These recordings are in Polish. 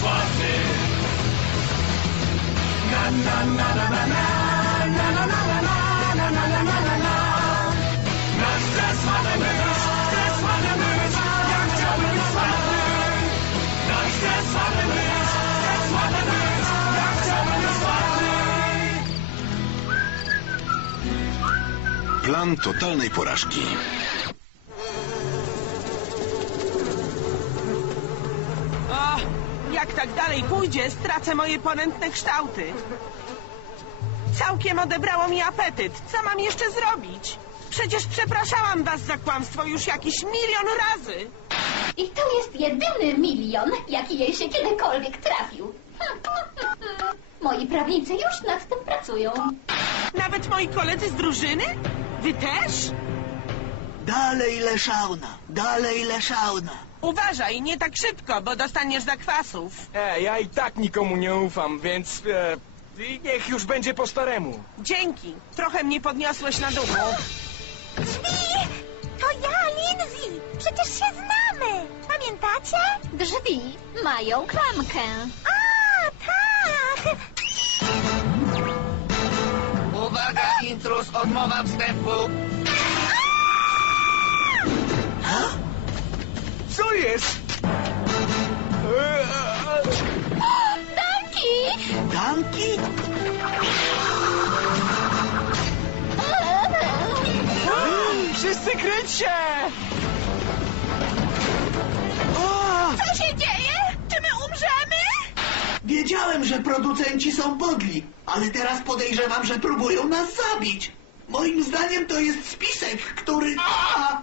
sławny. Na na na na na na na na na na na na na na na na być, chcę sławny być, ja chciałbym być sławny być, chcę sławny być, ja chciałbym być sławny. Plan totalnej porażki. Jak tak dalej pójdzie, stracę moje ponętne kształty. Całkiem odebrało mi apetyt. Co mam jeszcze zrobić? Przecież przepraszałam was za kłamstwo już jakiś milion razy. I to jest jedyny milion, jaki jej się kiedykolwiek trafił. Moi prawnicy już nad tym pracują. Nawet moi koledzy z drużyny? Wy też? Dalej leszauna, dalej leszauna. Uważaj, nie tak szybko, bo dostaniesz zakwasów. E, ja i tak nikomu nie ufam, więc e, niech już będzie po staremu. Dzięki. Trochę mnie podniosłeś na duchu. Drzwi! To ja, Lindsay! Przecież się znamy! Pamiętacie? Drzwi mają klamkę. A, tak! Uwaga, intruz, odmowa wstępu. Co jest? Danki! Danki? Wszyscy kryć się! O! Co się dzieje? Czy my umrzemy? Wiedziałem, że producenci są podli, ale teraz podejrzewam, że próbują nas zabić. Moim zdaniem to jest spisek, który... A!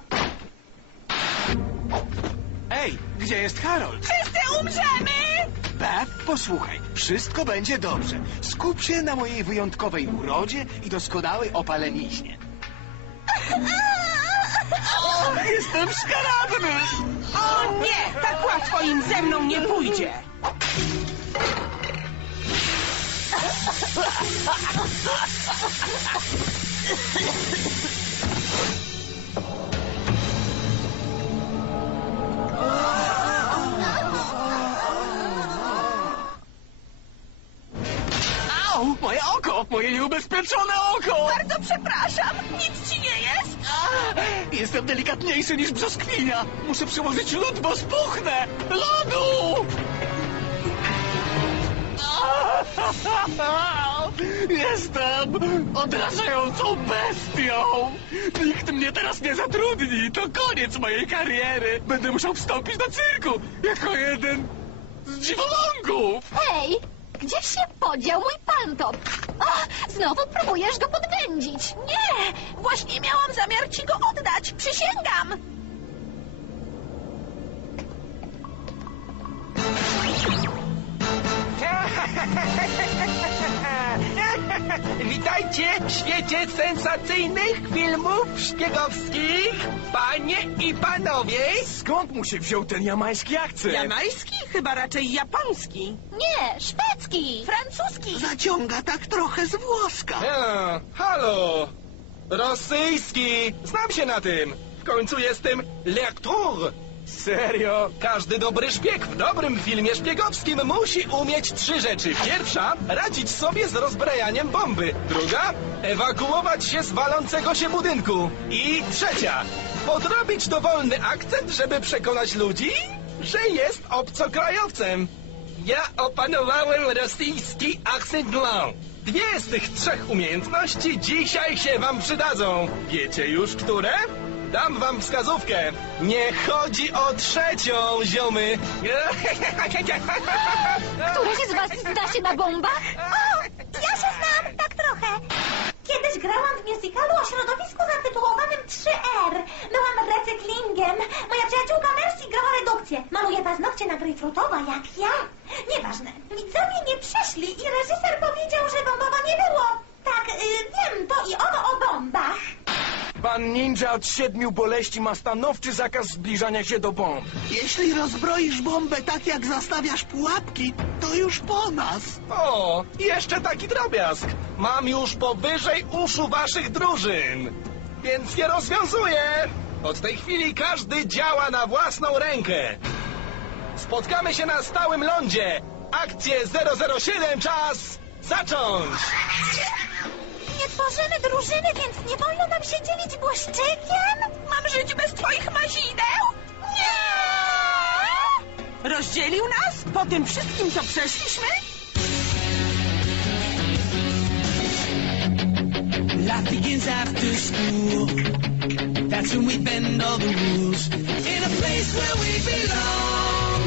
Gdzie jest Harold? Wszyscy umrzemy! Beth, posłuchaj, wszystko będzie dobrze. Skup się na mojej wyjątkowej urodzie i doskonałej opaleniźnie. O, jestem szkaradny! O nie! Tak łatwo im ze mną nie pójdzie. moje nieubezpieczone oko! Bardzo przepraszam, nic ci nie jest? A, Jestem delikatniejszy niż brzoskwinia! Muszę przyłożyć lód, bo spuchnę! Lodu! A, Jestem odrażającą bestią! Nikt mnie teraz nie zatrudni! To koniec mojej kariery! Będę musiał wstąpić do cyrku jako jeden z dziwolągów! Hej! Gdzie się podział mój pantop? O, znowu próbujesz go podwędzić. Nie! Właśnie miałam zamiar ci go oddać, przysięgam! Witajcie w świecie sensacyjnych filmów szpiegowskich, panie i panowie. Skąd mu się wziął ten jamański akcent? Jamajski? Chyba raczej japoński. Nie, szwedzki. Francuski. Zaciąga tak trochę z włoska. E, halo, rosyjski, znam się na tym. W końcu jestem lektor. Serio? Każdy dobry szpieg w dobrym filmie szpiegowskim musi umieć trzy rzeczy. Pierwsza, radzić sobie z rozbrajaniem bomby. Druga, ewakuować się z walącego się budynku. I trzecia, podrobić dowolny akcent, żeby przekonać ludzi, że jest obcokrajowcem. Ja opanowałem rosyjski akcent blanc. Dwie z tych trzech umiejętności dzisiaj się wam przydadzą. Wiecie już, które? Dam wam wskazówkę. Nie chodzi o trzecią, ziomy. Któraś z was zda się na bombach? O, ja się znam, tak trochę. Kiedyś grałam w musicalu o środowisku zatytułowanym 3R. Er. Byłam recyklingiem. Moja przyjaciółka Mercy grała redukcję. Maluje paznokcie na grejpfrutowa, jak ja. Nieważne. Widzowie nie przyszli i reżyser powiedział, że bombowa nie było. Ninja od siedmiu boleści ma stanowczy zakaz zbliżania się do bomb. Jeśli rozbroisz bombę tak jak zastawiasz pułapki, to już po nas. O, jeszcze taki drobiazg. Mam już powyżej uszu waszych drużyn. Więc je rozwiązuję. Od tej chwili każdy działa na własną rękę. Spotkamy się na stałym lądzie. Akcję 007 czas zacząć. Drużyny, więc nie wolno nam się dzielić błyszczykiem? Mam żyć bez twoich mazideł? Nie! Rozdzielił nas? Po tym wszystkim, co przeszliśmy? Life begins after school. That's when we bend all the rules. In a place where we belong.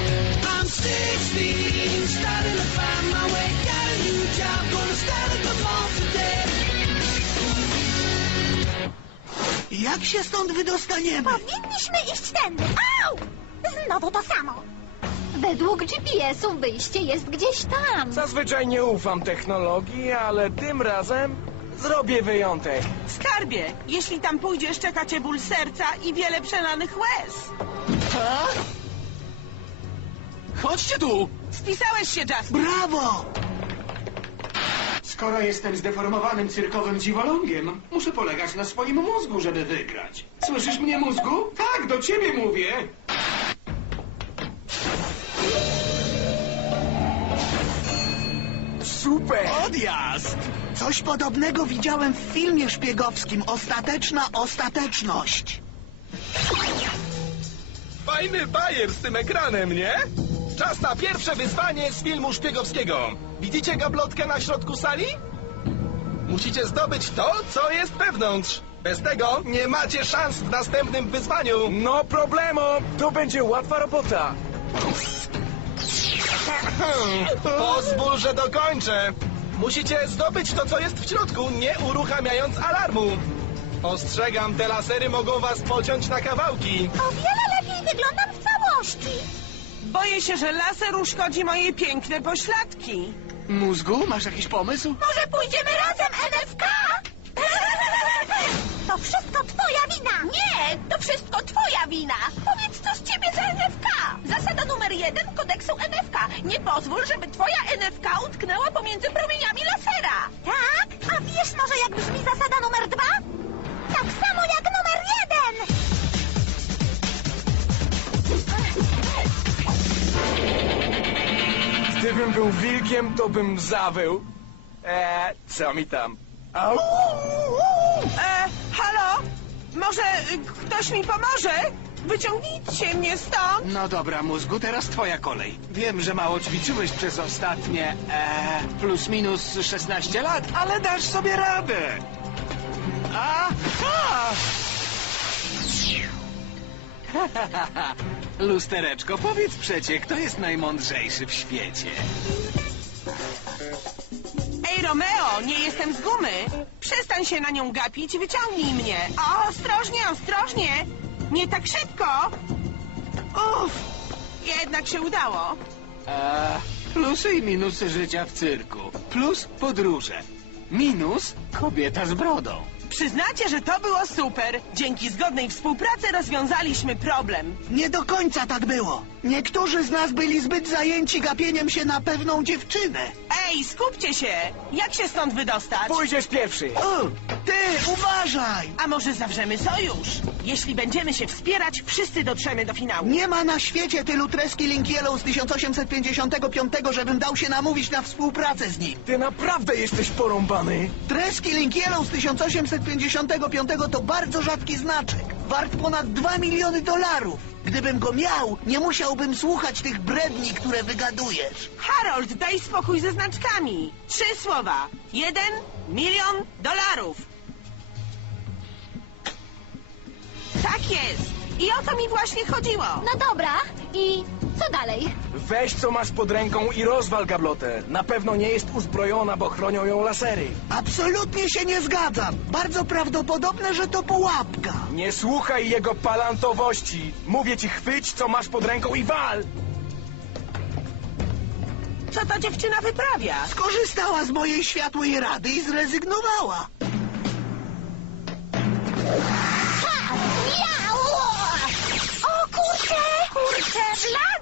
I'm 16, starting to find my way. Got a new job, gonna start at the mall today. Jak się stąd wydostaniemy? Powinniśmy iść tędy. Au! Znowu to samo. Według GPS-u wyjście jest gdzieś tam. Zazwyczaj nie ufam technologii, ale tym razem zrobię wyjątek. Skarbie, jeśli tam pójdziesz, czeka cię ból serca i wiele przelanych łez. A? Chodźcie tu! Spisałeś się, Jasper. Brawo! Skoro jestem zdeformowanym cyrkowym dziwolągiem, muszę polegać na swoim mózgu, żeby wygrać. Słyszysz mnie, mózgu? Tak, do ciebie mówię. Super! Odjazd! Coś podobnego widziałem w filmie szpiegowskim Ostateczna Ostateczność. Fajny bajer z tym ekranem, nie? Czas na pierwsze wyzwanie z filmu szpiegowskiego. Widzicie gablotkę na środku sali? Musicie zdobyć to, co jest wewnątrz. Bez tego nie macie szans w następnym wyzwaniu. No problemo, to będzie łatwa robota. Pozwól, że dokończę. Musicie zdobyć to, co jest w środku, nie uruchamiając alarmu. Ostrzegam, te lasery mogą was pociąć na kawałki. O wiele lepiej wyglądam w całości. Boję się, że laser uszkodzi moje piękne pośladki. Mózgu, masz jakiś pomysł? Może pójdziemy razem, NFK? To wszystko twoja wina. Nie, to wszystko twoja wina. Powiedz, co z ciebie za NFK. Zasada numer jeden kodeksu NFK. Nie pozwól, żeby twoja NFK utknęła pomiędzy promieniami lasera. Tak? A wiesz może jak brzmi zasada numer dwa? Gdybym był wilkiem, to bym zawył. Eee, co mi tam? Au! E, halo? Może y, ktoś mi pomoże? Wyciągnijcie mnie stąd! No dobra, mózgu, teraz twoja kolej. Wiem, że mało ćwiczyłeś przez ostatnie, e, plus minus 16 lat, ale dasz sobie radę. A, a! Lustereczko, powiedz przecie, kto jest najmądrzejszy w świecie? Ej, Romeo, nie jestem z gumy! Przestań się na nią gapić i wyciągnij mnie! O, ostrożnie, ostrożnie! Nie tak szybko! Uff! Jednak się udało. E, plusy i minusy życia w cyrku. Plus podróże. Minus kobieta z brodą. Przyznacie, że to było super. Dzięki zgodnej współpracy rozwiązaliśmy problem. Nie do końca tak było. Niektórzy z nas byli zbyt zajęci gapieniem się na pewną dziewczynę. Ej, skupcie się! Jak się stąd wydostać? Pójdziesz pierwszy. O, ty, uważaj! A może zawrzemy sojusz? Jeśli będziemy się wspierać, wszyscy dotrzemy do finału. Nie ma na świecie tylu treski Link Yellow z 1855, żebym dał się namówić na współpracę z nim. Ty naprawdę jesteś porąbany. Treski Link Yellow z 1855 to bardzo rzadki znaczek. Wart ponad 2 miliony dolarów. Gdybym go miał, nie musiałbym słuchać tych bredni, które wygadujesz. Harold, daj spokój ze znaczkami. Trzy słowa. Jeden milion dolarów. Tak jest. I o to mi właśnie chodziło. No dobra, i co dalej? Weź co masz pod ręką i rozwal gablotę. Na pewno nie jest uzbrojona, bo chronią ją lasery. Absolutnie się nie zgadzam. Bardzo prawdopodobne, że to pułapka. Nie słuchaj jego palantowości. Mówię ci, chwyć co masz pod ręką i wal! Co ta dziewczyna wyprawia? Skorzystała z mojej światłej rady i zrezygnowała. Ha! Miało! O kurczę! Kurczę, dla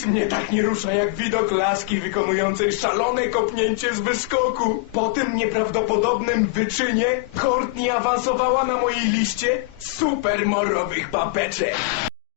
Nic mnie tak nie rusza jak widok laski wykonującej szalone kopnięcie z wyskoku. Po tym nieprawdopodobnym wyczynie Courtney awansowała na mojej liście super morowych babeczek.